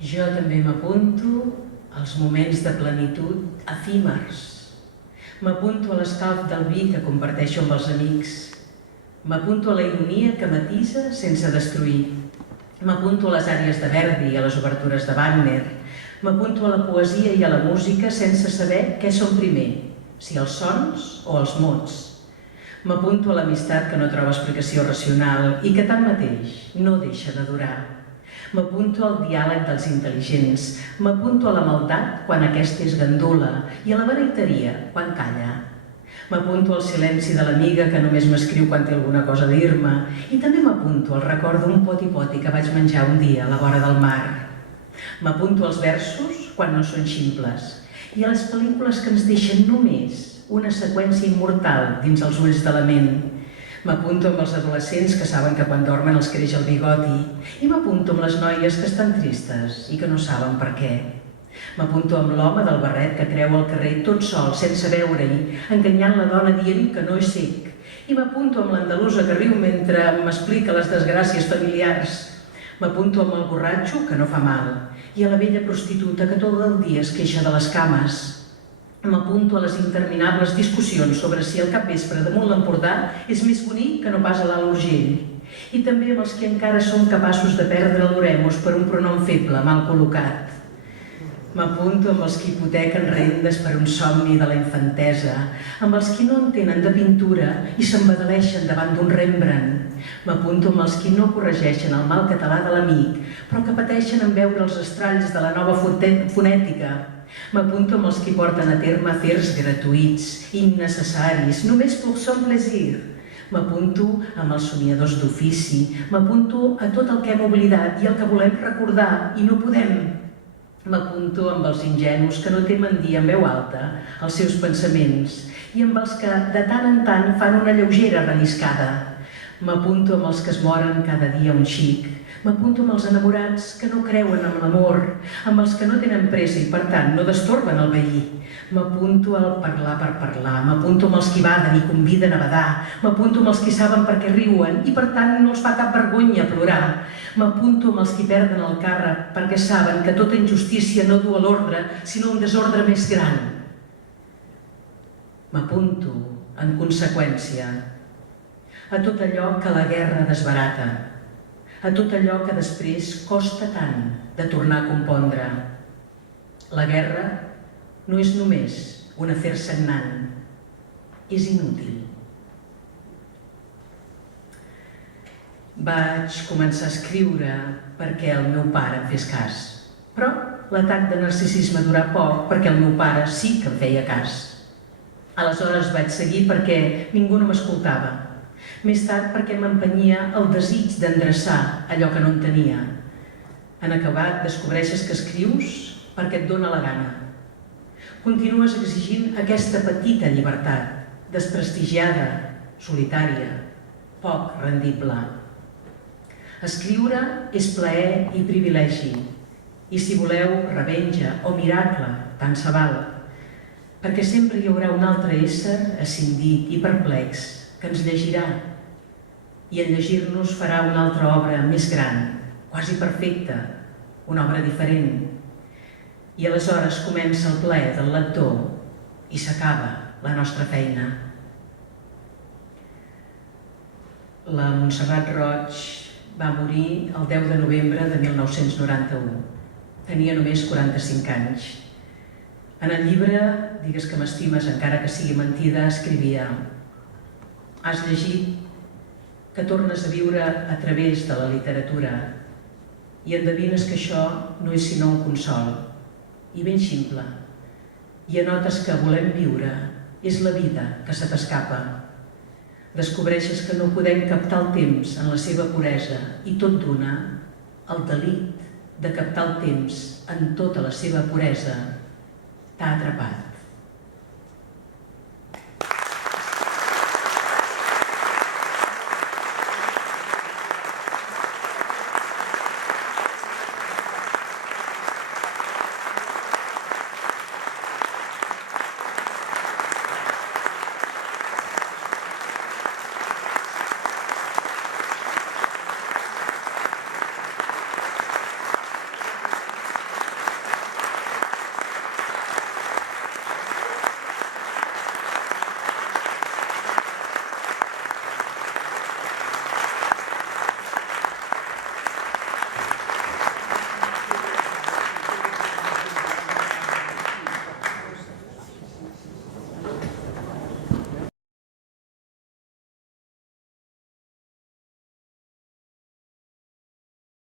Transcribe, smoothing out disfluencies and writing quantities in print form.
Jo també m'apunto als moments de plenitud efímers. M'apunto a l'escalf del vi que comparteixo amb els amics. M'apunto a la ironia que matisa sense destruir. M'apunto a les àrees de Verdi, a les obertures de Wagner. M'apunto a la poesia i a la música sense saber què són primer, si els sons o els mots. M'apunto a l'amistat que no troba explicació racional i que tanmateix no deixa de durar. M'apunto al diàleg dels intel·ligents, m'apunto a la maldat quan aquesta és gandula i a la beneiteria quan calla. M'apunto al silenci de l'amiga que només m'escriu quan té alguna cosa a dir-me i també m'apunto al record d'un poti-poti que vaig menjar un dia a la vora del mar. M'apunto als versos quan no són ximples i a les pel·lícules que ens deixen només una seqüència immortal dins els ulls de la ment. M'apunto amb els adolescents que saben que quan dormen els creix el bigoti i m'apunto amb les noies que estan tristes i que no saben per què. M'apunto amb l'home del barret que creu al carrer tot sol, sense veure-hi, enganyant la dona dient que no és cec. I m'apunto amb l'andalusa que riu mentre m'explica les desgràcies familiars. M'apunto amb el borratxo que no fa mal i a la vella prostituta que tot el dia es queixa de les cames. M'apunto a les interminables discussions sobre si el capvespre damunt l'Empordà és més bonic que no pas a l'Alt Urgell. I també amb els que encara són capaços de perdre l'oremos per un pronom feble mal col·locat. M'apunto amb els que hipotequen rendes per un somni de la infantesa, amb els que no entenen de pintura i s'embadaleixen davant d'un Rembrandt. M'apunto amb els que no corregeixen el mal català de l'amic, però que pateixen en veure els estralls de la nova fonètica. M'apunto amb els que porten a terme afers gratuïts, innecessaris, només pour son plaisir. M'apunto amb els somiadors d'ofici, m'apunto a tot el que hem oblidat i el que volem recordar i no podem. M'apunto amb els ingenus que no temen dir en veu alta els seus pensaments i amb els que de tant en tant fan una lleugera relliscada. M'apunto amb els que es moren cada dia un xic. M'apunto amb els enamorats que no creuen en l'amor, amb els que no tenen pressa i per tant no destorben el veí. M'apunto al parlar per parlar, m'apunto amb els que baden i conviden a badar, m'apunto amb els que saben per què riuen i per tant no els fa cap vergonya plorar. M'apunto amb els que perden el càrrec perquè saben que tota injustícia no du a l'ordre sinó un desordre més gran. M'apunto, en conseqüència, a tot allò que la guerra desbarata, a tot allò que després costa tant de tornar a compondre. La guerra no és només un afer sagnant, és inútil. Vaig començar a escriure perquè el meu pare em fes cas, però l'atac de narcisisme durà poc perquè el meu pare sí que em feia cas. Aleshores vaig seguir perquè ningú no m'escoltava. Més tard perquè m'empenyia el desig d'endreçar allò que no entenia. En acabat, descobreixes que escrius perquè et dóna la gana. Continues exigint aquesta petita llibertat, desprestigiada, solitària, poc rendible. Escriure és plaer i privilegi, i si voleu, revenja o miracle, tant se val, perquè sempre hi haurà un altre ésser escindit i perplex que ens llegirà i en llegir-nos farà una altra obra més gran, quasi perfecta, una obra diferent. I aleshores comença el plaer del lector i s'acaba la nostra feina. La Montserrat Roig va morir el 10 de novembre de 1991. Tenia només 45 anys. En el llibre, Digues que m'estimes encara que sigui mentida, escrivia: has llegit que tornes a viure a través de la literatura i endevines que això no és sinó un consol, i ben ximple, i anotes que volem viure és la vida que se t'escapa. Descobreixes que no podem captar el temps en la seva puresa i tot d'una, el delit de captar el temps en tota la seva puresa t'ha atrapat.